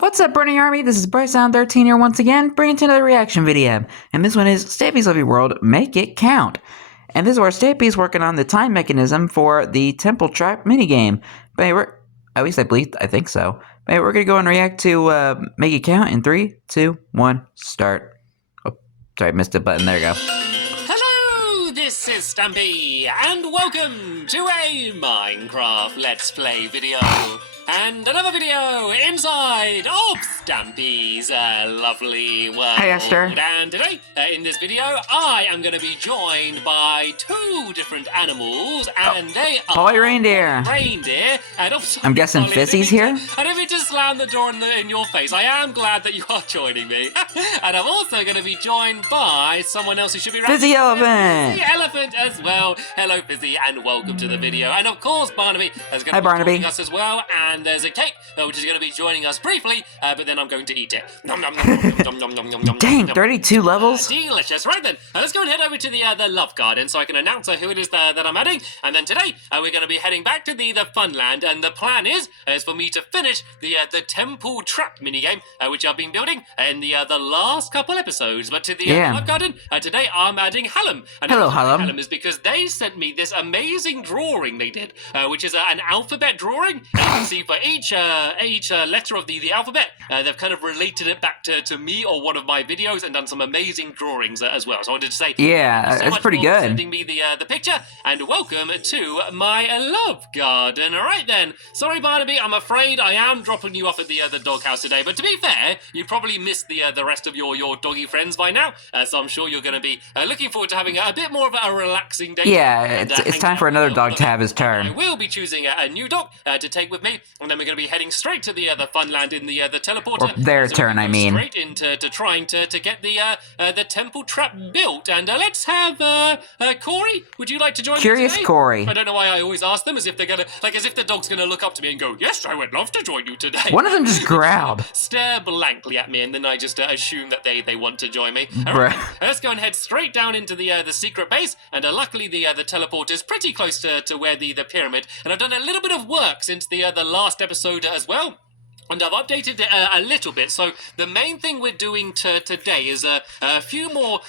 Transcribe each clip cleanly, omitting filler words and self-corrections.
What's up, Burning Army? This is BryceAllen13 here once again, bringing to another reaction video. And this one is Stampy's Lovely World, Make It Count. And this is where Stampy's working on the time mechanism for the Temple Trap minigame. But anyway, at least I think so. But anyway, we're going to go and react to Make It Count in 3, 2, 1, start. Oh, sorry, I missed a button. There you go. Hello, this is Stampy, and welcome to a Minecraft Let's Play video. And another video inside of Stampy's lovely world. Hi, Esther. And today, in this video, I am going to be joined by two different animals, and they are Polly Reindeer. Reindeer. And also I'm guessing Polly, Fizzy's here? I didn't mean to slam the door in your face. I am glad that you are joining me. And I'm also going to be joined by someone else who should be around. Fizzy Elephant. Fizzy Elephant as well. Hello, Fizzy, and welcome to the video. And of course, Barnaby is going to be joining us as well. And there's a cake, which is going to be joining us briefly, but then I'm going to eat it. Nom, nom, nom, nom, nom, nom, nom, nom, Dang, nom. 32 levels? Delicious. Right then, let's go and head over to the Love Garden so I can announce who it is that I'm adding. And then today, we're going to be heading back to the Funland, and the plan is for me to finish the Temple Trap minigame, which I've been building in the last couple episodes. But to the Love Garden, today I'm adding Hallam. And hello, Hallam. Hallam is because they sent me this amazing drawing they did, which is an alphabet drawing. And you can see for each letter of the alphabet, they've kind of related it back to me or one of my videos and done some amazing drawings as well. So I wanted to say, yeah, so that's pretty good. Sending me the picture, and welcome to my Love Garden. All right then. Sorry, Barnaby, I'm afraid I am dropping you off at the doghouse today. But to be fair, you probably missed the rest of your doggy friends by now. So I'm sure you're going to be looking forward to having a bit more of a relaxing day. Yeah, it's time for another dog to have his turn. I will be choosing a new dog to take with me, and then we're going to be heading straight to the Funland in the teleporter. Or their turn, I mean. Straight into trying to get the Temple Trap built. And let's have Corey. Would you like to join Curious me today? Corey. I don't know why I always ask them as if they're gonna as if the dog's gonna look up to me and go, "Yes, I would love to join you today." One of them just growled. Stare blankly at me, and then I just assume that they want to join me. All Right. right, let's go and head straight down into the secret base. And luckily the teleporter is pretty close to where the pyramid. And I've done a little bit of work since the last episode as well. And I've updated it a little bit. So the main thing we're doing today is a few more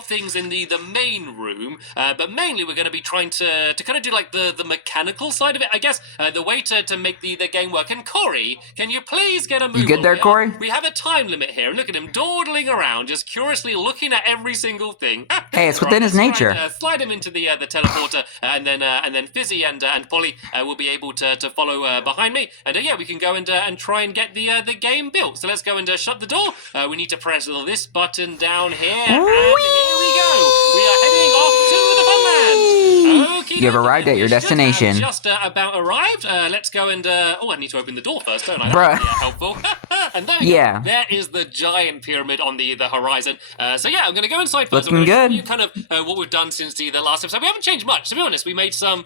things in the main room. But mainly we're going to be trying to kind of do like the mechanical side of it, I guess. The way to make the game work. And Corey, can you please get a move? You good there, Corey? We have a time limit here. And look at him dawdling around, just curiously looking at every single thing. Hey, it's within his nature. Slide him into the teleporter, and then Fizzy and Polly will be able to follow behind me. And yeah, we can go and try and get the game built. So let's go and shut the door. We need to press this button down here, and here we go. We are heading off to the Funland. Okay, you have arrived at your destination. Just about arrived. Let's go and oh, I need to open the door first, don't I? Bruh. That's helpful. And there we go. There is the giant pyramid on the horizon. So yeah, I'm going to go inside first. Looking good. Show you kind of what we've done since the last episode. We haven't changed much, to be honest. We made some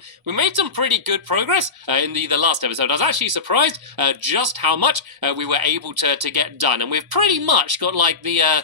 pretty good progress in the last episode. I was actually surprised just how much we were able to get done, and we've pretty much got like the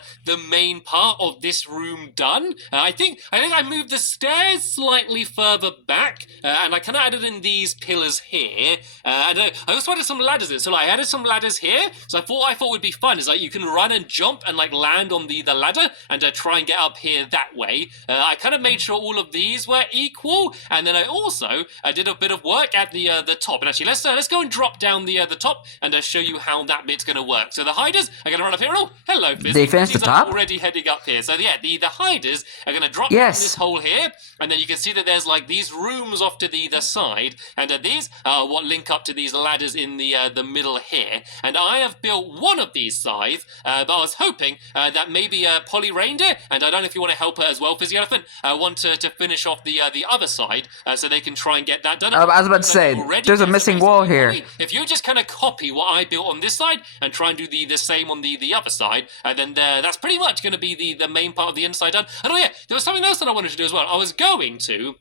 main part of this room done. I think I moved the stairs slightly further back, and I kind of added in these pillars here, and I also added some ladders in. So like, I added some ladders here. So I thought would be fun is like you can run and jump and like land on the ladder and try and get up here that way. I kind of made sure all of these were equal, and then I also did a bit of work at the top. And actually, let's go and drop down the top and show you how that bit's going to work. So the hiders are going to run up here. Oh, hello, Fizz. They finished the top? Already heading up here. So yeah, the hiders are going to drop down this hole here, and then you can see that there's like these rooms off to the side, and these are what link up to these ladders in the middle here. And I have built one of these sides, but I was hoping that maybe Polly Reindeer, and I don't know if you want to help her as well, Fizzy Elephant, want to finish off the other side so they can try and get that done. I was about to say, there's a missing wall here. If you just kind of copy what I built on this side and try and do the same on the other side, then that's pretty much going to be the main part of the inside done. And oh yeah, there was something else that I wanted to do as well. I was going to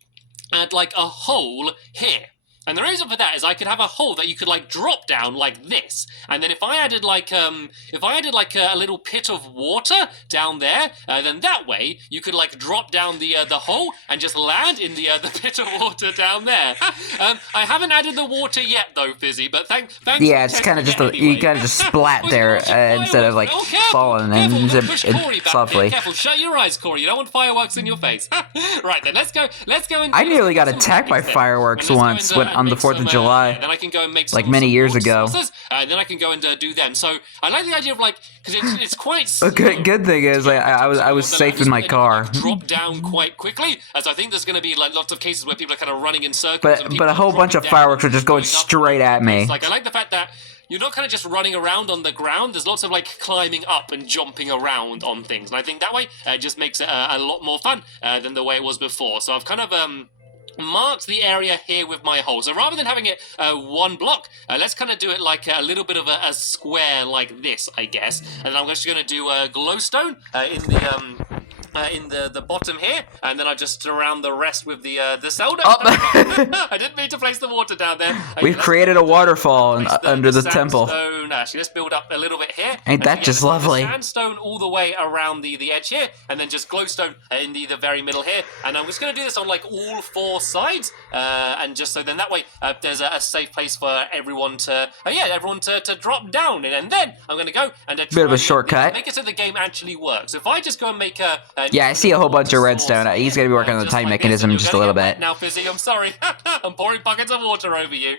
add like a hole here. And the reason for that is I could have a hole that you could like drop down like this, and then if I added like a little pit of water down there, then that way you could like drop down the hole and just land in the pit of water down there. I haven't added the water yet though, Fizzy, but thanks. Yeah, it's kind of just you kind of just splat there instead of like falling, and it's lovely. Careful, shut your eyes, Corey. You don't want fireworks in your face. Right then, let's go and. I nearly got attacked by fireworks once on the 4th of July, then I can go and make like many years ago. Then I can go and do them. So I like the idea of like, because it's quite slow. Good thing is I was safe in my car. Drop down quite quickly, as I think there's going to be like lots of cases where people are kind of running in circles. But a whole bunch of fireworks were just going straight at me. Like I like the fact that you're not kind of just running around on the ground. There's lots of like climbing up and jumping around on things, and I think that way just makes it a lot more fun than the way it was before. So I've kind of marked the area here with my hole. So rather than having it one block, let's kind of do it like a little bit of a square like this, I guess. And I'm just going to do glowstone in the bottom here, and then I just surround the rest with the solder. Oh. I didn't mean to place the water down there. We've created a waterfall under the temple. Actually, let's build up a little bit here. Ain't that just lovely? Sandstone all the way around the edge here, and then just glowstone in the very middle here. And I'm just going to do this on like all 4 sides, and just so then that way there's a safe place for everyone to drop down in. And then I'm going to go and bit of a shortcut. Make it so the game actually works. So if I just go and make yeah, I see a whole bunch of redstone. He's going to be working on the time mechanism just a little bit. Now, Fizzy, I'm sorry. I'm pouring buckets of water over you.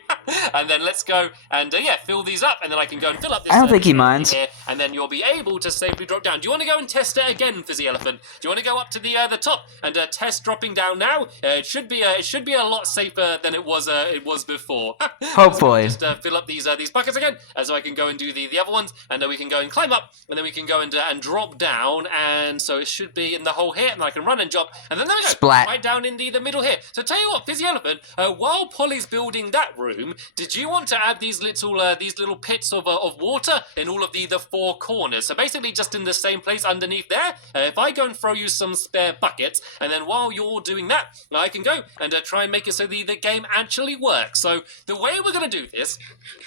And then let's go and, fill these up. And then I can go and fill up this. I don't think he minds. Here, and then you'll be able to safely drop down. Do you want to go and test it again, Fizzy Elephant? Do you want to go up to the top and test dropping down now? It should be a lot safer than it was before. Hopefully. So just fill up these buckets again, so I can go and do the other ones. And then we can go and climb up. And then we can go and drop down. And so it should be in the hole here, and I can run and jump, and then there we go, splat right down in the middle here. So tell you what, Fizzy Elephant, while Polly's building that room, did you want to add these little pits of water in all of the 4 corners? So basically just in the same place underneath there. If I go and throw you some spare buckets, and then while you're doing that, I can go and try and make it so the game actually works. So the way we're going to do this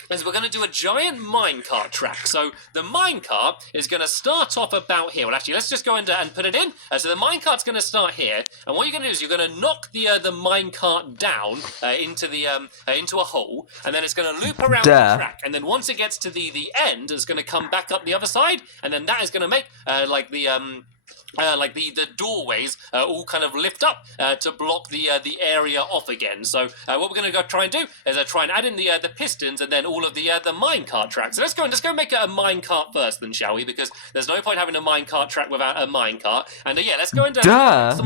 is we're going to do a giant minecart track. So the minecart is going to start off about here. Well, actually, let's just go and put it in. So the minecart's going to start here, and what you're going to do is you're going to knock the minecart down into a hole, and then it's going to loop around the track, and then once it gets to the end, it's going to come back up the other side, and then that is going to make the doorways all kind of lift up to block the area off again. So what we're going to go try and do is try and add in the pistons and then all of the minecart tracks. So let's go make it a minecart first then, shall we? Because there's no point having a minecart track without a minecart. And let's go and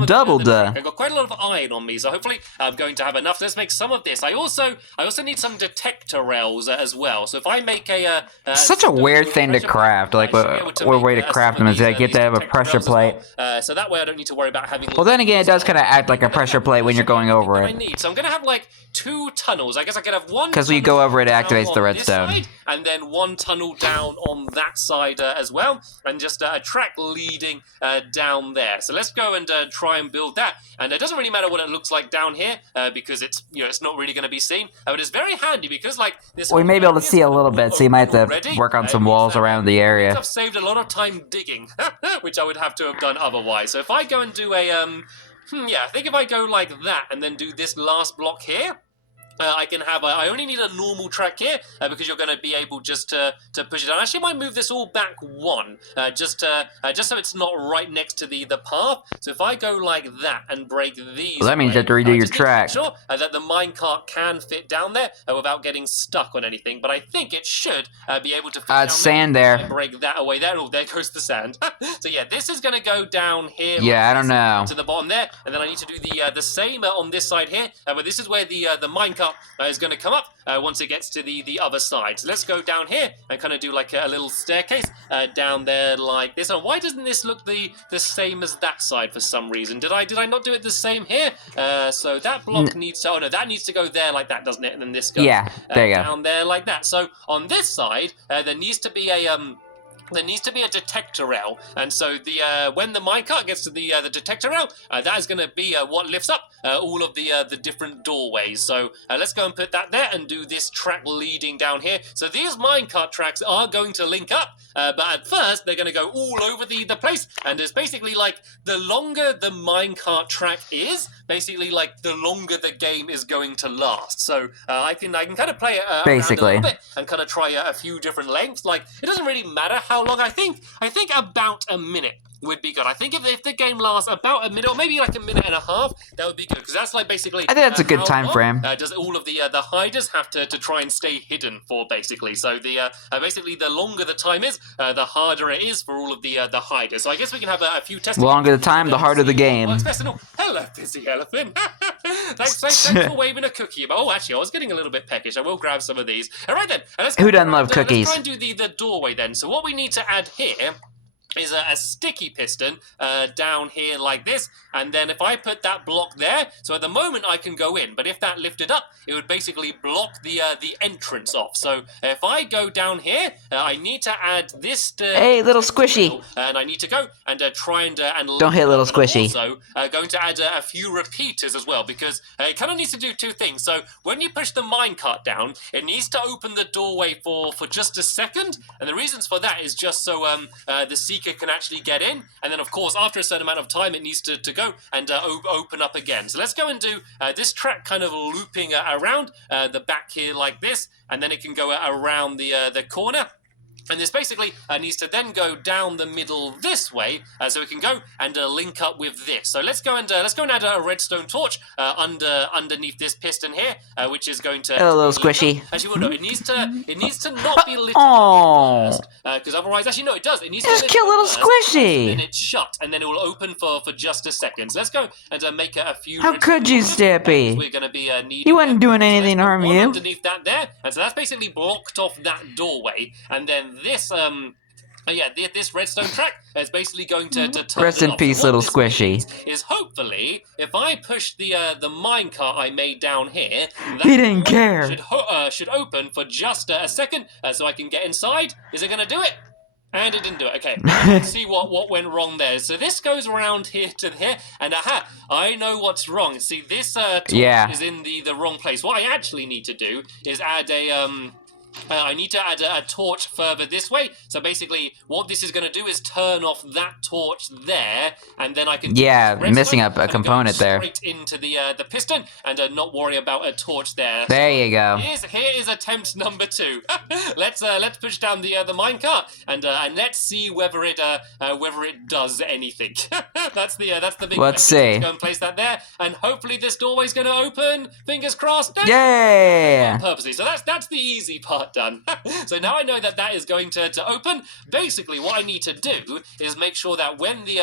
double duh. I've got quite a lot of iron on me, so hopefully I'm going to have enough. Let's make some of this. I also need some detector rails as well. So if I make such a weird thing to craft, like what way to craft them is I get to have a pressure plate. So that way I don't need to worry about having... Well, then again, it does kind of act like a pressure plate when you're going over it. So I'm going to have like 2 tunnels. I guess I could have one... Because when you go over it, it activates the redstone. Side, and then 1 tunnel down on that side as well. And just a track leading down there. So let's go and try and build that. And it doesn't really matter what it looks like down here because it's not really going to be seen. But it's very handy because like this... Well, you may be able to see a little bit, so you might have to work on some walls around the area. I've saved a lot of time digging, which I would have to have done otherwise. So if I go and do a, I think if I go like that and then do this last block here, I can have, I only need a normal track here because you're going to be able just to push it down. Actually, I might move this all back 1, just so it's not right next to the path. So if I go like that and break these... Well, that means you have to redo your track. Sure that the minecart can fit down there without getting stuck on anything. But I think it should be able to fit down sand there. I break that away there. Oh, there goes the sand. So yeah, this is going to go down here. Yeah, I don't know. To the bottom there. And then I need to do the same on this side here. But this is where the minecart is going to come up once it gets to the other side. So let's go down here and kind of do like a little staircase down there like this. And why doesn't this look the same as that side for some reason? Did I not do it the same here? So that block needs to... Oh no, that needs to go there like that, doesn't it? And then this goes there you go. down there like that. So on this side, there needs to be a there needs to be a detector rail, and so when the minecart gets to the detector rail, that is going to be what lifts up all of the different doorways. So let's go and put that there and do this track leading down here. So these minecart tracks are going to link up, but at first they're going to go all over the place, and it's basically like the longer the minecart track is, basically like the longer the game is going to last. So I can kind of play it Basically. around a little bit and kind of try a few different lengths. Like, it doesn't really matter how long. I think about a minute would be good. I think if the game lasts about a minute, or maybe like a minute and a half, that would be good, because that's like basically I think that's a good time frame. Does all of the hiders have to try and stay hidden for, basically. So basically the longer the time is, the harder it is for all of the hiders. So I guess we can have a few tests. The longer the time, the harder the game. Hello, busy elephant. Thanks for waving a cookie. Oh, actually, I was getting a little bit peckish. I will grab some of these. All right then. Who doesn't love cookies? Let's try and do the doorway then. So what we need to add here is a sticky piston down here like this, and then if I put that block there, so at the moment I can go in, but if that lifted up, it would basically block the entrance off. So if I go down here, I need to add this. Hey, little squishy. And I need to go and try and don't hit little squishy. Also, going to add a few repeaters as well, because it kind of needs to do two things. So when you push the minecart down, it needs to open the doorway for just a second, and the reasons for that is just so the seeker can actually get in, and then of course after a certain amount of time it needs to go and open up again. So let's go and do this track kind of looping around the back here like this, and then it can go around the corner. And this basically needs to then go down the middle this way, so it can go and link up with this. So let's go and add a redstone torch underneath this piston here, which is going to. Hello, little squishy. Actually, well, no, it needs to not be lit up first, because otherwise, actually, no, it does. It needs to kill little squishy. Then it's shut, and then it will open for just a second. So let's go and make a few. How could you, Stampy? We're going to be needing. He wasn't doing anything to harm you. Underneath that there, and so that's basically blocked off that doorway, and then this this redstone track is basically going to turn Rest in peace, little squishy. Is hopefully if I push the minecart I made down here, that he didn't care. Should open for just a second, so I can get inside. Is it going to do it? And it didn't do it. Okay, let's see what went wrong there. So this goes around here to here, and I know what's wrong. See, this torch is in the wrong place. What I actually need to do is add I need to add a torch further this way. So basically, what this is going to do is turn off that torch there, and then I can missing up a component there. Straight into the piston, and not worry about a torch there. There you go. Here is attempt number 2. Let's push down the minecart and let's see whether it does anything. that's the big. Let's see. Let's go and place that there, and hopefully this doorway's going to open. Fingers crossed. Yeah. Purposely. So that's the easy part done. So now I know that is going to open. Basically, what I need to do is make sure that when the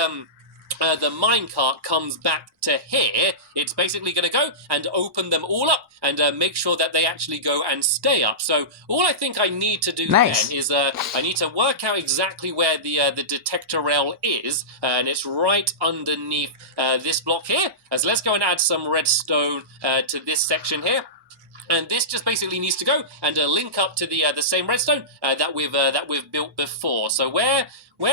minecart comes back to here, it's basically going to go and open them all up and make sure that they actually go and stay up. So all I think I need to do then is I need to work out exactly where the detector rail is, and it's right underneath this block here. So let's go and add some redstone to this section here. And this just basically needs to go and link up to the same redstone that we've built before. So where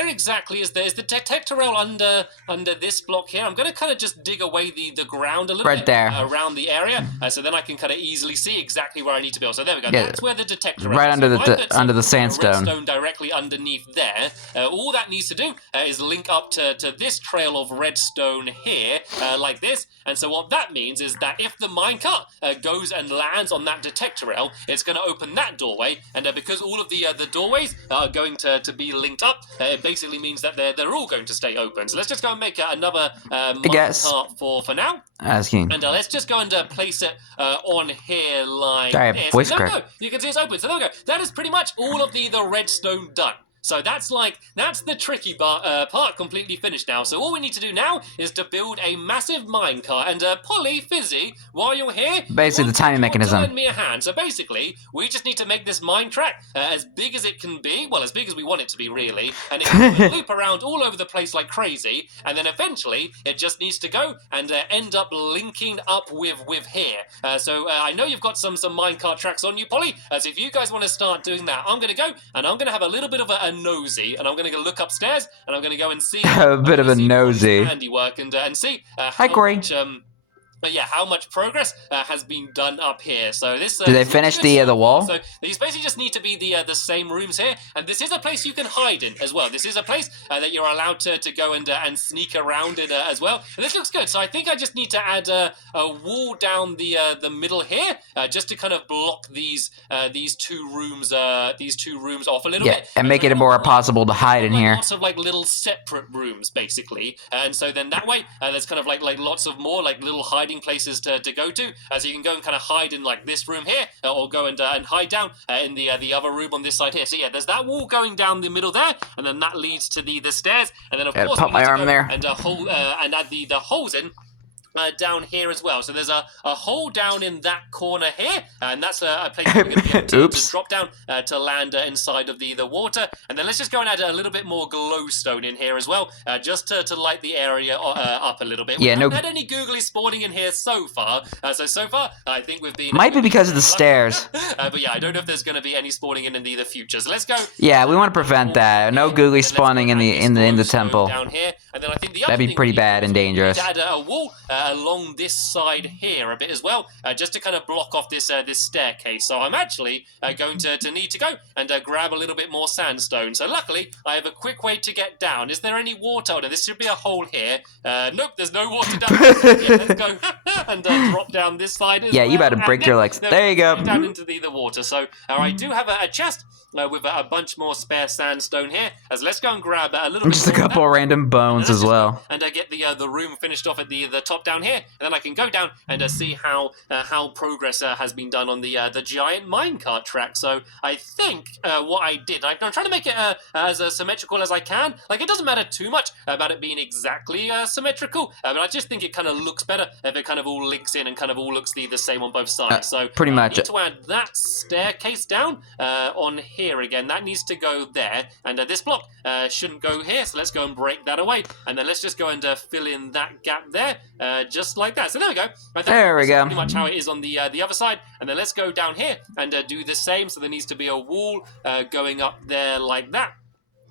exactly is the detector rail under this block here? I'm going to kind of just dig away the ground a little bit around the area, so then I can kind of easily see exactly where I need to build. So there we go. That's where the detector rail is. Under the sandstone. Redstone directly underneath there. All that needs to do is link up to this trail of redstone here, like this. And so what that means is that if the minecart goes and lands on that detector rail, it's going to open that doorway, and because all of the doorways are going to be linked up, it basically means that they're all going to stay open. So let's just go and make another minecart for now. Asking. And let's just go and place it on here like this. Voice There we go. You can see it's open. So there we go. That is pretty much all of the redstone done. So that's the tricky part completely finished now. So all we need to do now is to build a massive minecart. And Polly, Fizzy, while you're here, basically the timing mechanism. Lend me a hand. So basically, we just need to make this mine track as big as it can be. Well, as big as we want it to be, really. And it can loop around all over the place like crazy. And then eventually, it just needs to go and end up linking up with here. So I know you've got some minecart tracks on you, Polly. So if you guys want to start doing that, I'm going to go and I'm going to have a little bit of a nosy, and I'm going to go look upstairs, and I'm going to go and see A bit of a nosy. handiwork and see Hi, Corey. how much progress has been done up here. So this Did they finish the wall? So these basically just need to be the same rooms here, and this is a place you can hide in as well. This is a place that you're allowed to go and sneak around in as well. And this looks good. So I think I just need to add a wall down the middle here, just to kind of block these two rooms off a little bit, and make it more possible to hide in here. Lots of like little separate rooms basically, and so then that way there's kind of like lots of more like little hiding places to go to, so you can go and kind of hide in like this room here, or go and hide down in the other room on this side here. So yeah, there's that wall going down the middle there, and then that leads to the stairs, and then of course pop my arm there and add the holes in down here as well. So there's a hole down in that corner here, and that's a place we're going to be able to drop down to land inside of the water. And then let's just go and add a little bit more glowstone in here as well, just to light the area up a little bit. We haven't had any googly spawning in here so far. So far, I think we've been... Might be because of the stairs. But yeah, I don't know if there's going to be any spawning in the future. So let's go... Yeah, we want to prevent that. No googly spawning in the temple. Down here. And then I think the That'd be pretty bad and dangerous. Add a wall along this side here a bit as well, just to kind of block off this staircase. So I'm actually going to need to go and grab a little bit more sandstone. So luckily, I have a quick way to get down. Is there any water? Oh, no, there should be a hole here. Nope, there's no water down there. Yeah, let's go and drop down this side as well. Yeah, you better break your legs. There you go. Down into the water. So I do have a chest with a bunch more spare sandstone here. As let's go and grab a little just bit a couple random bones as well. And get the room finished off at the top down here, and then I can go down and see how progress has been done on the giant minecart track. So I think what I did, I'm trying to make it as symmetrical as I can. Like, it doesn't matter too much about it being exactly symmetrical, but I just think it kind of looks better if it kind of all links in and kind of all looks the same on both sides. So pretty much. I need to add that staircase down on here again. That needs to go there, and this block shouldn't go here. So let's go and break that away, and then let's just go and fill in that gap there, just like that. So there we go. There we go. Pretty much how it is on the other side, and then let's go down here and do the same. So there needs to be a wall going up there like that.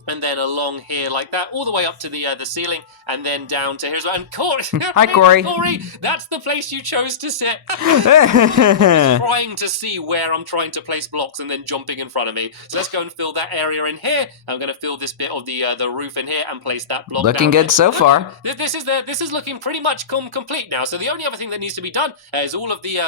And then along here like that, all the way up to the ceiling, and then down to here as well. And Corey, hi Corey. Corey, that's the place you chose to sit. Trying to see where I'm trying to place blocks, and then jumping in front of me. So let's go and fill that area in here. I'm going to fill this bit of the roof in here and place that block. Looking good so far. This is looking pretty much complete now. So the only other thing that needs to be done is all of the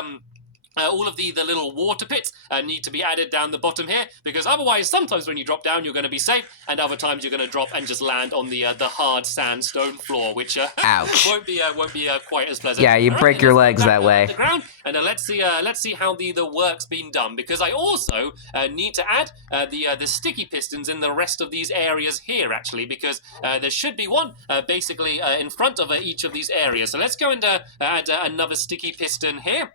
little water pits need to be added down the bottom here, because otherwise sometimes when you drop down you're going to be safe, and other times you're going to drop and just land on the hard sandstone floor, which ouch, won't be quite as pleasant. Yeah, you break your legs that way. The ground, and let's see how the work's been done, because I also need to add the sticky pistons in the rest of these areas here actually, because there should be one basically in front of each of these areas. So let's go and add another sticky piston here.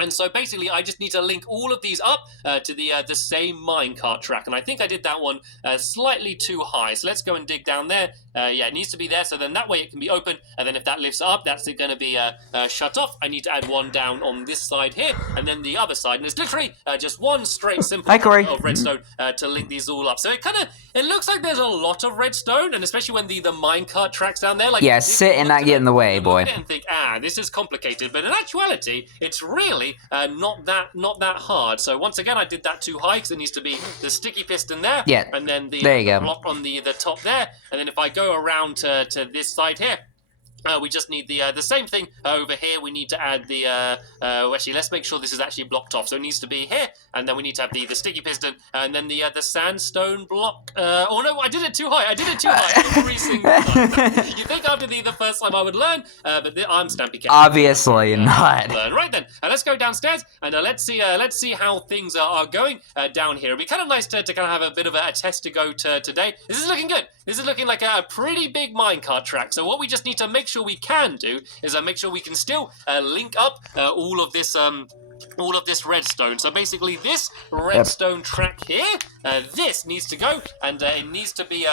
And so basically, I just need to link all of these up to the same minecart track. And I think I did that one slightly too high. So let's go and dig down there. Yeah, it needs to be there. So then that way it can be open. And then if that lifts up, that's going to be shut off. I need to add one down on this side here. And then the other side. And it's literally just one straight simple of redstone to link these all up. So it looks like there's a lot of redstone. And especially when the minecart track's down there. Like, yeah, sit and not get in the way, boy. And think, this is complicated. But in actuality, it's really not that hard. So once again, I did that too high because it needs to be the sticky piston there. Yeah. And then the block on the top there. And then if I go around to this side here, we just need the same thing over here. We need to add the actually, let's make sure this is actually blocked off. So it needs to be here, and then we need to have the sticky piston, and then the sandstone block. Oh no, I did it too high. Every single time. You think after the first time I would learn, but I'm Stampy Cat. Obviously not. Right then, let's go downstairs and let's see how things are going down here. It'd be kind of nice to kind of have a bit of a test to go to today. This is looking good. This is looking like a pretty big minecart track. So what we just need to make sure we can do is make sure we can still link up all of this redstone. So basically this redstone track here, this needs to go, and it needs to be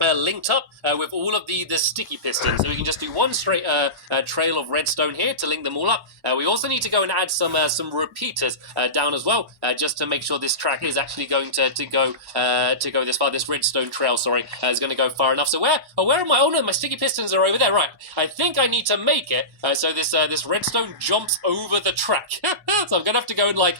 linked up with all of the sticky pistons. So we can just do one straight trail of redstone here to link them all up. We also need to go and add some repeaters down as well, just to make sure this track is actually going to go this far. This redstone trail, sorry, is going to go far enough. So where am I? Oh no, my sticky pistons are over there. Right, I think I need to make it so this redstone jumps over the track. So I'm gonna have to go and like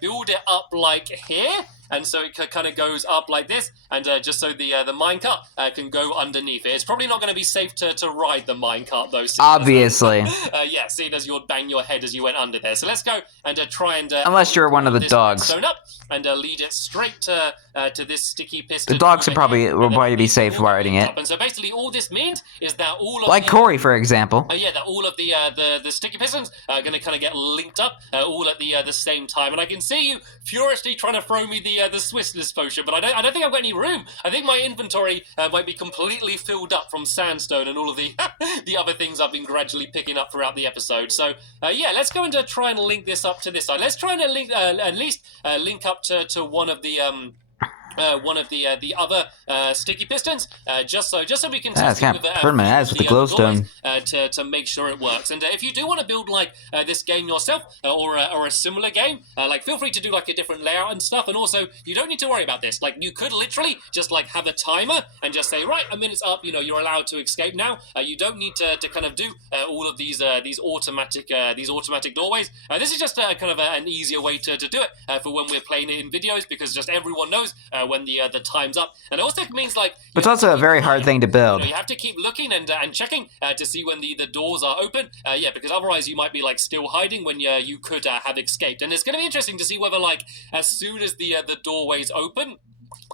build it up like here. And so it kind of goes up like this, and just so the minecart can go underneath it. It's probably not going to be safe to ride the minecart, though. Obviously. Yeah, seeing as you'd bang your head as you went under there. So let's go and try and... Unless you're one of the dogs. Stone up and lead it straight to this sticky piston. The dogs will probably be safe riding it. And so basically all this means is that all of like Corey, for example. Yeah, that all of the sticky pistons are going to kind of get linked up all at the same time. And I can see you furiously trying to throw me the Swissless potion, but I don't think I've got any room. I think my inventory might be completely filled up from sandstone and all of the the other things I've been gradually picking up throughout the episode. So yeah, let's go and try and link this up to this side. Let's try and link at least link up to one of the other sticky pistons, just so we can test kind of burn my eyes with the glowstone to make sure it works. And if you do want to build like this game yourself or a similar game, like feel free to do like a different layout and stuff. And also, you don't need to worry about this. Like you could literally just like have a timer and just say, right, a minute's up. You know, you're allowed to escape now. You don't need to kind of do all of these automatic doorways. This is just kind of an easier way to do it for when we're playing it in videos, because just everyone knows when the time's up. And it also means like... But it's also a very hard thing to build. You have to keep looking and checking to see when the doors are open. Yeah, because otherwise you might be like still hiding when you could have escaped. And it's going to be interesting to see whether like as soon as the doorways open,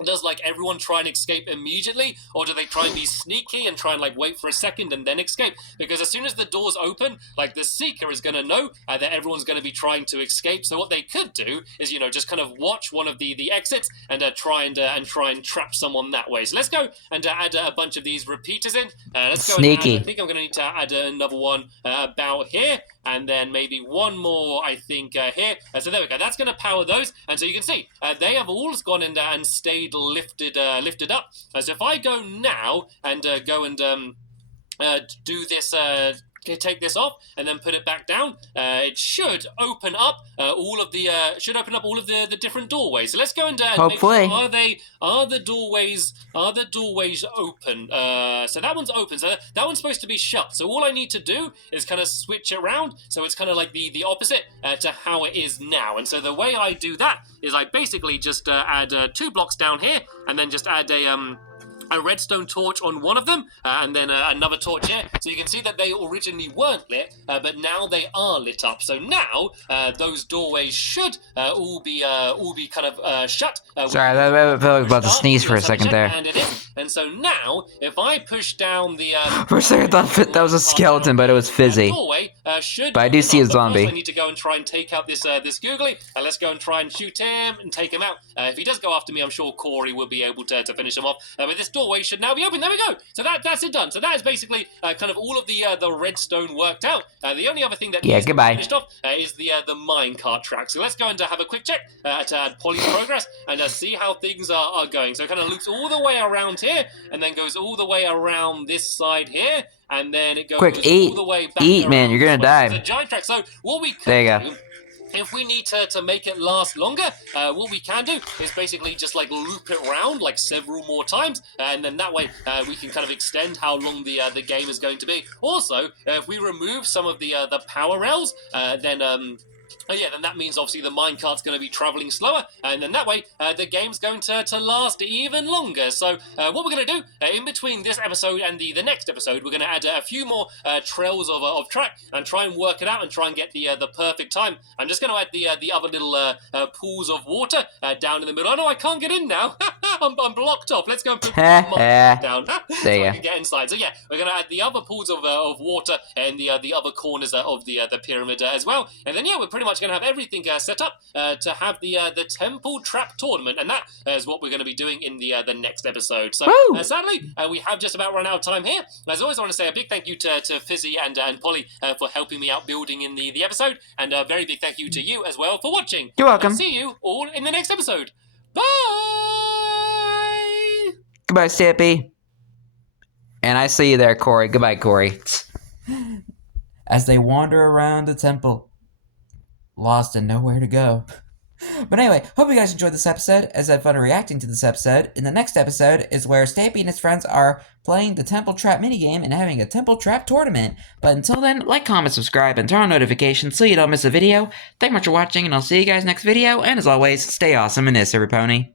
does like everyone try and escape immediately, or do they try and be sneaky and try and like wait for a second and then escape? Because as soon as the doors open, like the seeker is going to know that everyone's going to be trying to escape. So what they could do is, you know, just kind of watch one of the exits and try and trap someone that way. So let's go and add a bunch of these repeaters in. Let's go. Sneaky. I think I'm going to need to add another one about here, and then maybe one more, I think, here. So there we go. That's going to power those. And so you can see they have all gone and stayed lifted up. So if I go now and go and do this... take this off and then put it back down, it should open up all of the different doorways. So let's go and hopefully make sure, are the doorways open? So that one's open. So that one's supposed to be shut. So all I need to do is kind of switch it around so it's kind of like the opposite to how it is now. And so the way I do that is I basically just add 2 blocks down here and then just add a redstone torch on one of them, and then another torch here. So you can see that they originally weren't lit, but now they are lit up. So now those doorways should all be kind of shut. Sorry, I felt like I was about to sneeze for a second there. And so now, if I push down the... for a second I thought that was a skeleton, but it was fizzy. Doorway, should but I do see a zombie. I need to go and try and take out this googly. Let's go and try and shoot him and take him out. If he does go after me, I'm sure Corey will be able to finish him off. But this doorway should now be open. There we go. So that's it done. So that is basically kind of all of the redstone worked out. The only other thing that needs to be finished off is the minecart track. So let's go and have a quick check to add Polly's progress and see how things are going. So it kind of loops all the way around here and then goes all the way around this side here. And then it goes all the way back. Eat, man. You're going to die. It's a giant track. So what we there you go. If we need to make it last longer, what we can do is basically just like loop it around like several more times, and then that way we can kind of extend how long the game is going to be. Also, if we remove some of the power rails, then that means obviously the minecart's going to be traveling slower, and then that way the game's going to last even longer. So what we're going to do in between this episode and the next episode, we're going to add a few more trails of track and try and work it out and try and get the perfect time. I'm just going to add the other little pools of water down in the middle. Oh no, I can't get in now. I'm blocked off. Let's go and put down so I can get inside. So yeah, we're going to add the other pools of water and the other corners of the pyramid as well. And then yeah, we're pretty much going to have everything set up to have the temple trap tournament, and that is what we're going to be doing in the next episode. So sadly, we have just about run out of time here. As always, I want to say a big thank you to Fizzy and Polly for helping me out building in the episode, and a very big thank you to you as well for watching. You're welcome. I'll see you all in the next episode. Bye. Goodbye, Stampy. And I see you there, Corey. Goodbye, Corey. As they wander around the temple, lost and nowhere to go. But anyway, hope you guys enjoyed this episode, as I had fun reacting to this episode. In the next episode is where Stampy and his friends are playing the Temple Trap minigame and having a Temple Trap tournament. But until then, like, comment, subscribe, and turn on notifications so you don't miss a video. Thank you much for watching, and I'll see you guys next video. And as always, stay awesome and this, every pony.